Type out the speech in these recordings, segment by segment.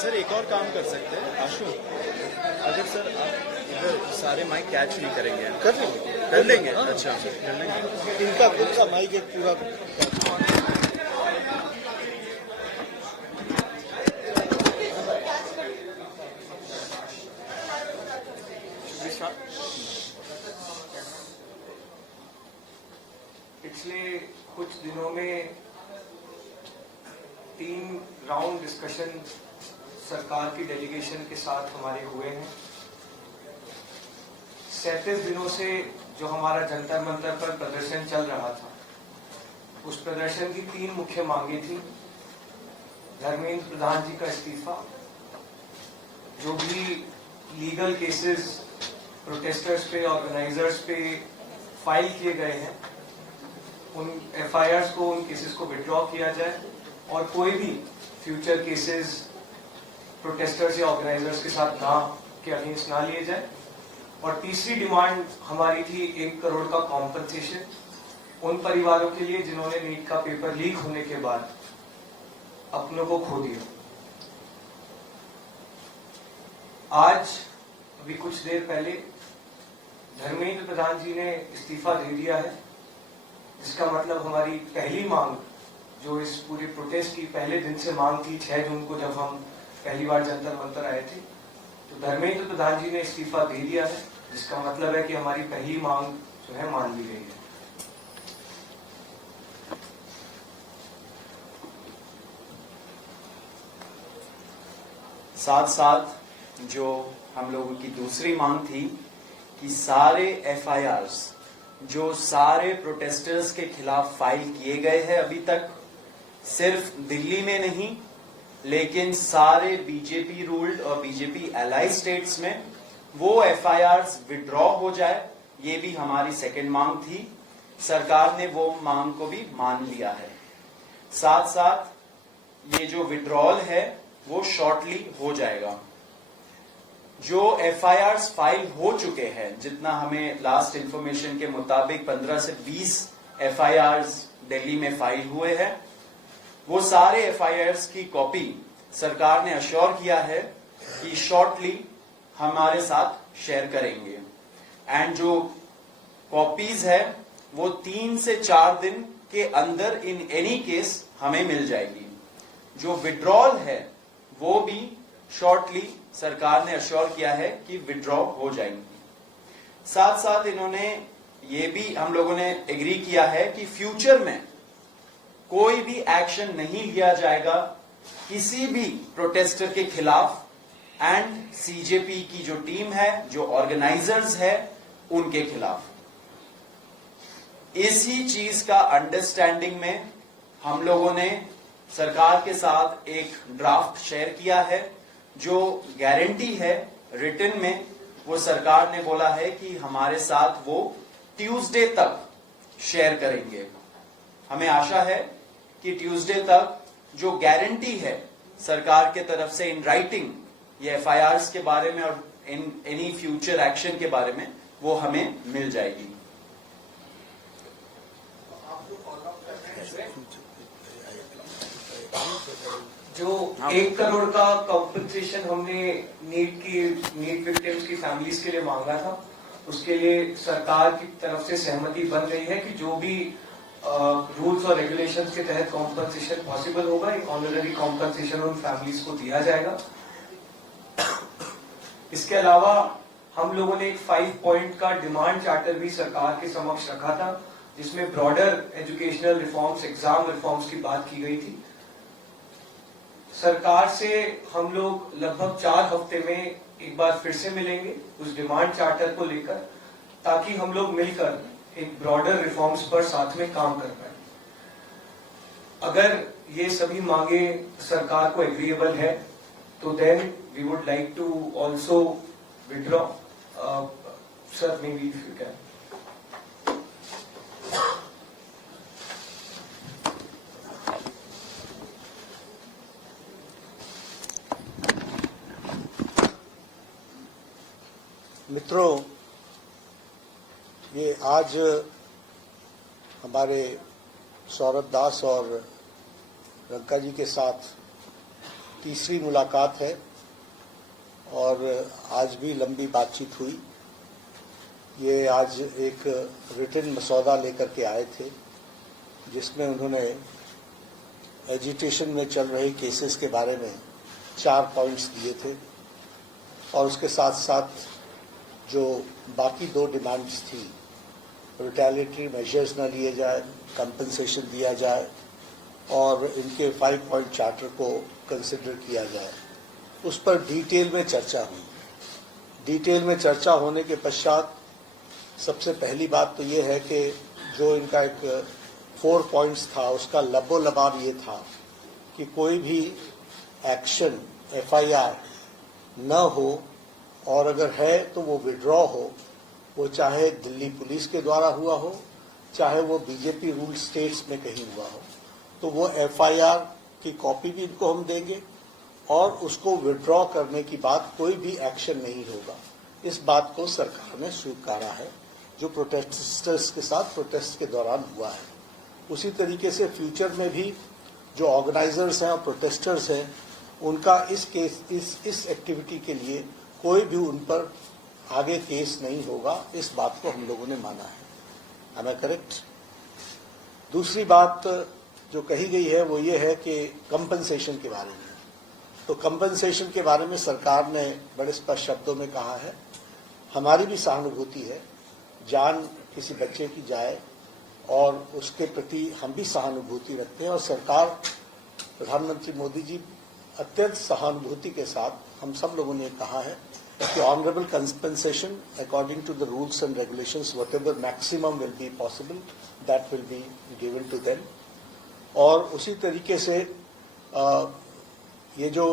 Sir एक और काम कर सकते हैं आशु, अगर सर आप इधर सारे माइक कैच नहीं करेंगे, कर लेंगे। अच्छा कर लेंगे, इनका खुद का माइक एक पूरा पिछले कुछ दिनों में 3 राउंड डिस्कशन सरकार की डेलीगेशन के साथ हमारे हुए हैं। 37 दिनों से जो हमारा जंतर मंतर पर प्रदर्शन चल रहा था, उस प्रदर्शन की 3 मुख्य मांगे थी। धर्मेंद्र प्रधान जी का इस्तीफा, जो भी लीगल केसेस प्रोटेस्टर्स पे, ऑर्गेनाइजर्स पे फाइल किए गए हैं, उन एफआईआर्स को, उन केसेस को विड्रॉ किया जाए और कोई भी फ्यूचर केसेस प्रोटेस्टर्स या ऑर्गेनाइजर्स के साथ के अगेंस्ट ना लिए जाए। और तीसरी डिमांड हमारी थी 1 करोड़ का कॉम्पनसेशन उन परिवारों के लिए जिन्होंने नीट का पेपर लीक होने के बाद अपनों को खो दिया। आज अभी कुछ देर पहले धर्मेंद्र प्रधान जी ने इस्तीफा दे दिया है, जिसका मतलब हमारी पहली मांग, जो इस पूरे प्रोटेस्ट की पहले दिन से मांग थी, 6 जून को जब हम पहली बार जंतर मंतर आए थे, तो धर्मेंद्र प्रधान जी ने इस्तीफा दे दिया है, जिसका मतलब है कि हमारी पहली मांग जो है मान ली गई है। साथ साथ जो हम लोगों की दूसरी मांग थी कि सारे एफआईआर्स जो सारे प्रोटेस्टर्स के खिलाफ फाइल किए गए हैं अभी तक, सिर्फ दिल्ली में नहीं लेकिन सारे बीजेपी रूल्ड और बीजेपी एलाइड स्टेट्स में वो एफआईआर्स विड्रॉ हो जाए, ये भी हमारी सेकंड मांग थी। सरकार ने वो मांग को भी मान लिया है। साथ साथ ये जो विड्रॉल है वो शॉर्टली हो जाएगा। जो एफआईआर्स फाइल हो चुके हैं, जितना हमें लास्ट इंफॉर्मेशन के मुताबिक 15 से 20 एफआईआर्स दिल्ली में फाइल हुए हैं, वो सारे एफआईआर्स की कॉपी सरकार ने अश्योर किया है कि शॉर्टली हमारे साथ शेयर करेंगे। एंड जो कॉपीज है वो 3 से 4 दिन के अंदर इन एनी केस हमें मिल जाएगी। जो विड्रॉल है वो भी शॉर्टली सरकार ने अश्योर किया है कि विड्रॉ हो जाएंगी। साथ साथ इन्होंने ये भी हम लोगों ने एग्री किया है कि फ्यूचर में कोई भी एक्शन नहीं लिया जाएगा किसी भी प्रोटेस्टर के खिलाफ, एंड सीजेपी की जो टीम है, जो ऑर्गेनाइजर्स है, उनके खिलाफ। इसी चीज का अंडरस्टैंडिंग में हम लोगों ने सरकार के साथ एक ड्राफ्ट शेयर किया है। जो गारंटी है रिटन में, वो सरकार ने बोला है कि हमारे साथ वो ट्यूसडे तक शेयर करेंगे। हमें आशा है कि ट्यूसडे तक जो गारंटी है सरकार के तरफ से इन राइटिंग, ये एफआईआर्स के बारे में और इन एनी फ्यूचर एक्शन के बारे में, वो हमें मिल जाएगी। जो 1 करोड़ का कॉम्पनसेशन हमने नीट विक्टिम्स की फैमिलीज के लिए मांगा था, उसके लिए सरकार की तरफ से सहमति बन गई है कि जो भी रूल्स और रेगुलेशंस के तहत कॉम्पनसेशन पॉसिबल होगा, एक ऑनररी कॉम्पनसेशन उन फैमिलीज को दिया जाएगा। इसके अलावा हम लोगों ने एक 5 पॉइंट का डिमांड चार्टर भी सरकार के समक्ष रखा था, जिसमें broader educational reforms, exam reforms की बात की गई थी। सरकार से हम लोग लगभग 4 हफ्ते में एक बार फिर से मिलेंगे उस डिमांड चार्टर को लेकर, ताकि हम लोग मिलकर एक ब्रॉडर रिफॉर्म्स पर साथ में काम कर पाए। अगर ये सभी मांगे सरकार को एग्रीएबल है तो then we would like to also withdraw. Sir, may be if you can. मित्रों, ये आज हमारे सौरभ दास और रंका जी के साथ तीसरी मुलाकात है और आज भी लंबी बातचीत हुई। ये आज एक रिटन मसौदा लेकर के आए थे जिसमें उन्होंने एजिटेशन में चल रहे केसेस के बारे में 4 पॉइंट्स दिए थे और उसके साथ साथ जो बाकी 2 डिमांड्स थी, रिटेलिएटरी मेजर्स न लिए जाए, कंपनसेशन दिया जाए और इनके 5 पॉइंट चार्टर को कंसिडर किया जाए, उस पर डिटेल में चर्चा हुई। डिटेल में चर्चा होने के पश्चात सबसे पहली बात तो ये है कि जो इनका एक 4 पॉइंट्स था उसका लबो लबाब ये था कि कोई भी एक्शन FIR न हो और अगर है तो वो विड्रॉ हो, वो चाहे दिल्ली पुलिस के द्वारा हुआ हो, चाहे वो बीजेपी रूल स्टेट्स में कहीं हुआ हो, तो वो FIR की कॉपी भी इनको हम देंगे और उसको विड्रॉ करने की बात कोई भी एक्शन नहीं होगा। इस बात को सरकार ने स्वीकारा है जो प्रोटेस्टर्स के साथ प्रोटेस्ट के दौरान हुआ है। उसी तरीके से फ्यूचर में भी जो ऑर्गेनाइजर्स हैं और प्रोटेस्टर्स हैं उनका इस एक्टिविटी के लिए कोई भी उन पर आगे केस नहीं होगा, इस बात को हम लोगों ने माना है। Am I correct? दूसरी बात जो कही गई है वो ये है कि कंपनसेशन के बारे में। तो कंपनसेशन के बारे में सरकार ने बड़े स्पष्ट शब्दों में कहा है, हमारी भी सहानुभूति है, जान किसी बच्चे की जाए और उसके प्रति हम भी सहानुभूति रखते हैं और सरकार, प्रधानमंत्री मोदी जी अत्यंत सहानुभूति के साथ हम सब लोगों ने कहा है कि honourable compensation according to the rules and regulations whatever maximum will be possible that will be given to them. और उसी तरीके से ये जो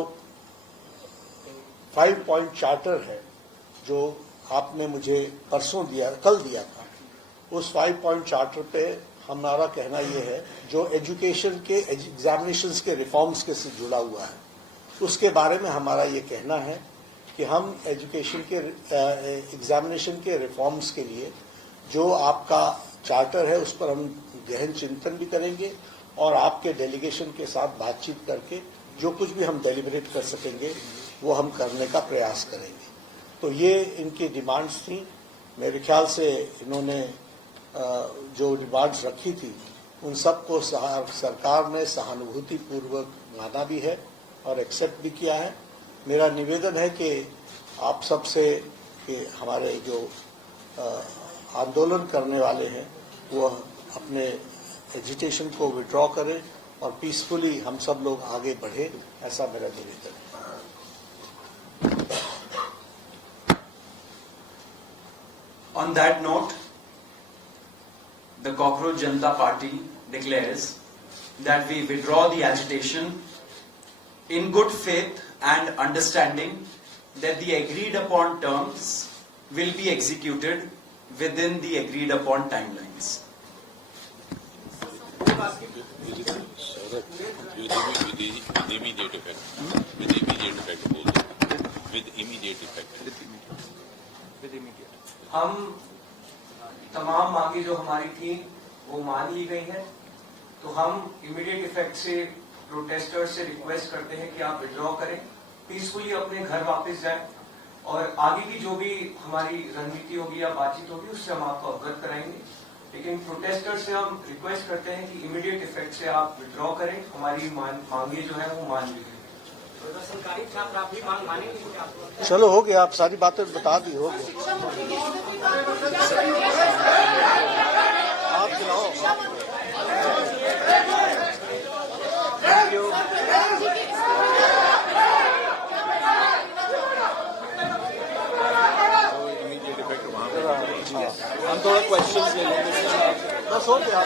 5 पॉइंट चार्टर है जो आपने मुझे परसों दिया, कल दिया था, उस 5 पॉइंट चार्टर पे हमारा कहना ये है जो एजुकेशन के एग्जामिनेशंस के रिफॉर्म्स के से जुड़ा हुआ है उसके बारे में हमारा ये कहना है कि हम एजुकेशन के एग्जामिनेशन के रिफॉर्म्स के लिए जो आपका चार्टर है उस पर हम गहन चिंतन भी करेंगे और आपके डेलीगेशन के साथ बातचीत करके जो कुछ भी हम डेलिब्रेट कर सकेंगे वो हम करने का प्रयास करेंगे। तो ये इनकी डिमांड्स थी। मेरे ख्याल से इन्होंने जो डिमांड्स रखी थी उन सबको सरकार ने सहानुभूति पूर्वक माना भी है और एक्सेप्ट भी किया है। मेरा निवेदन है कि आप सबसे कि हमारे जो आंदोलन करने वाले हैं वो अपने एजिटेशन को विड्रॉ करें और पीसफुली हम सब लोग आगे बढ़े, ऐसा मेरा निवेदन है। On that note, the Cockroach Janata Party declares that we withdraw the agitation in good faith and understanding that the agreed upon terms will be executed within the agreed upon timelines. With immediate effect. With immediate effect बोल दो. With immediate effect. With immediate. हम तमाम मांगे जो हमारी थी वो मान ली गई हैं, तो हम इमीडिएट इफेक्ट से प्रोटेस्टर्स से रिक्वेस्ट करते हैं कि आप विड्रॉ करें, पीसफुली अपने घर वापस जाएं और आगे की जो भी हमारी रणनीति होगी या बातचीत होगी उससे हम आपको अवगत कराएंगे। लेकिन प्रोटेस्टर्स से हम रिक्वेस्ट करते हैं कि इमीडिएट इफेक्ट से आप विड्रॉ करें, हमारी मांगे जो है वो मान ली गई। सरकारी छात्र आप भी मांग मानेंगे? चलो हो गया, आप सारी बातें बता दी, हो गया। आप खिलाओ। immediate effect वहाँ पे हम थोड़ा क्वेश्चन ले लेंगे, बस हो गया।